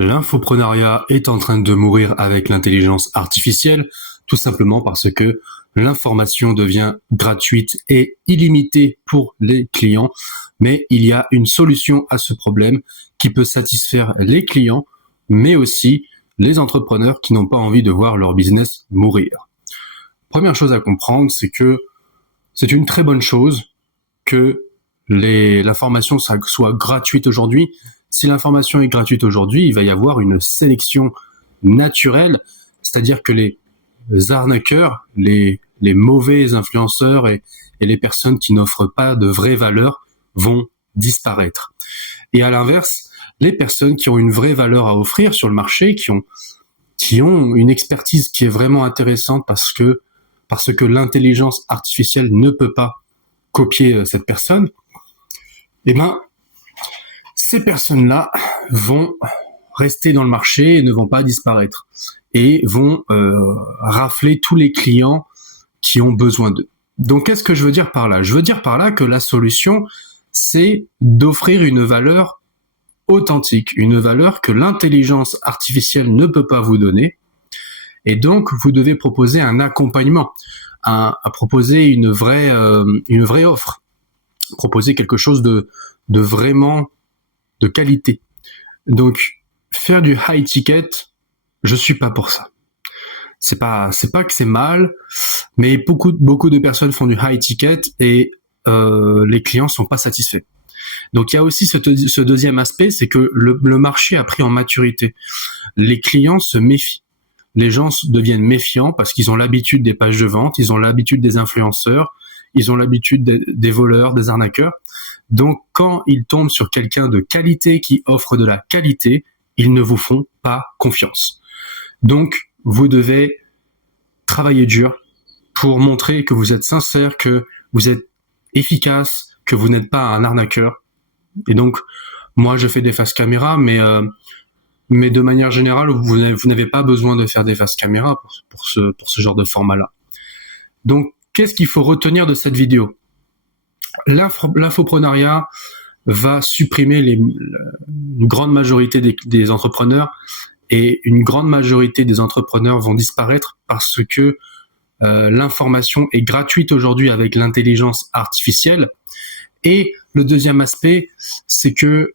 L'infoprenariat est en train de mourir avec l'intelligence artificielle, tout simplement parce que l'information devient gratuite et illimitée pour les clients. Mais il y a une solution à ce problème qui peut satisfaire les clients, mais aussi les entrepreneurs qui n'ont pas envie de voir leur business mourir. Première chose à comprendre, c'est que c'est une très bonne chose que l'information soit gratuite aujourd'hui. Si l'information est gratuite aujourd'hui, il va y avoir une sélection naturelle, c'est-à-dire que les arnaqueurs, les mauvais influenceurs et les personnes qui n'offrent pas de vraie valeur vont disparaître. Et à l'inverse, les personnes qui ont une vraie valeur à offrir sur le marché, qui ont une expertise qui est vraiment intéressante parce que l'intelligence artificielle ne peut pas copier cette personne, eh ben, ces personnes-là vont rester dans le marché et ne vont pas disparaître et vont rafler tous les clients qui ont besoin d'eux. Donc, qu'est-ce que je veux dire par là ? Je veux dire par là que la solution, c'est d'offrir une valeur authentique, une valeur que l'intelligence artificielle ne peut pas vous donner. Et donc, vous devez proposer un accompagnement, à proposer une vraie offre, proposer quelque chose de vraiment de qualité. Donc, faire du high ticket, je suis pas pour ça. C'est pas que c'est mal, mais beaucoup de personnes font du high ticket et les clients sont pas satisfaits. Donc il y a aussi ce deuxième aspect, c'est que le marché a pris en maturité. Les clients se méfient. Les gens deviennent méfiants parce qu'ils ont l'habitude des pages de vente, ils ont l'habitude des influenceurs, ils ont l'habitude des voleurs, des arnaqueurs. Donc quand ils tombent sur quelqu'un de qualité qui offre de la qualité, ils ne vous font pas confiance. Donc vous devez travailler dur pour montrer que vous êtes sincère, que vous êtes efficace, que vous n'êtes pas un arnaqueur. Et donc, moi, je fais des face caméra, mais de manière générale, vous n'avez pas besoin de faire des face caméra pour ce genre de format-là. Donc, qu'est-ce qu'il faut retenir de cette vidéo ? L'infoprenariat va supprimer une grande majorité des entrepreneurs, et une grande majorité des entrepreneurs vont disparaître parce que l'information est gratuite aujourd'hui avec l'intelligence artificielle. Et le deuxième aspect, c'est que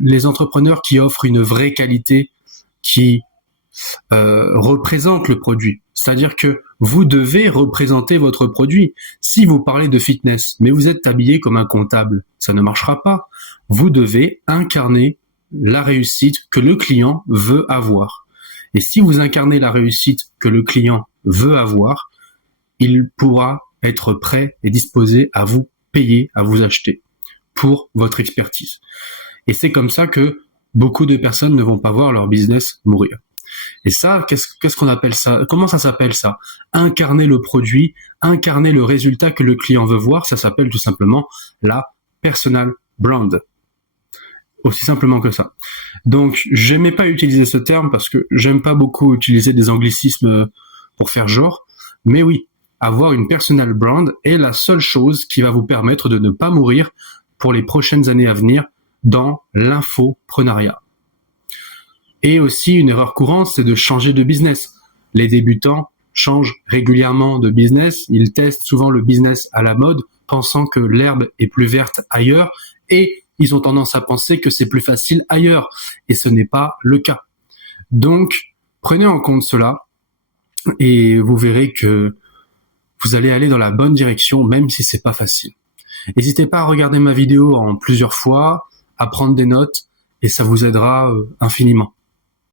les entrepreneurs qui offrent une vraie qualité, qui représentent le produit, c'est-à-dire que vous devez représenter votre produit. Si vous parlez de fitness, mais vous êtes habillé comme un comptable, ça ne marchera pas. Vous devez incarner la réussite que le client veut avoir. Et si vous incarnez la réussite que le client veut avoir, il pourra être prêt et disposé à vous payer, à vous acheter pour votre expertise. Et c'est comme ça que beaucoup de personnes ne vont pas voir leur business mourir. Et ça, qu'est-ce qu'on appelle ça ? Comment ça s'appelle ça ? Incarner le produit, incarner le résultat que le client veut voir, ça s'appelle tout simplement la personal brand. Aussi simplement que ça. Donc, j'aimais pas utiliser ce terme parce que j'aime pas beaucoup utiliser des anglicismes pour faire genre. Mais oui, avoir une personal brand est la seule chose qui va vous permettre de ne pas mourir pour les prochaines années à venir dans l'infoprenariat. Et aussi, une erreur courante, c'est de changer de business. Les débutants changent régulièrement de business. Ils testent souvent le business à la mode, pensant que l'herbe est plus verte ailleurs, et ils ont tendance à penser que c'est plus facile ailleurs, et ce n'est pas le cas. Donc, prenez en compte cela, et vous verrez que vous allez aller dans la bonne direction, même si c'est pas facile. N'hésitez pas à regarder ma vidéo en plusieurs fois, à prendre des notes, et ça vous aidera infiniment.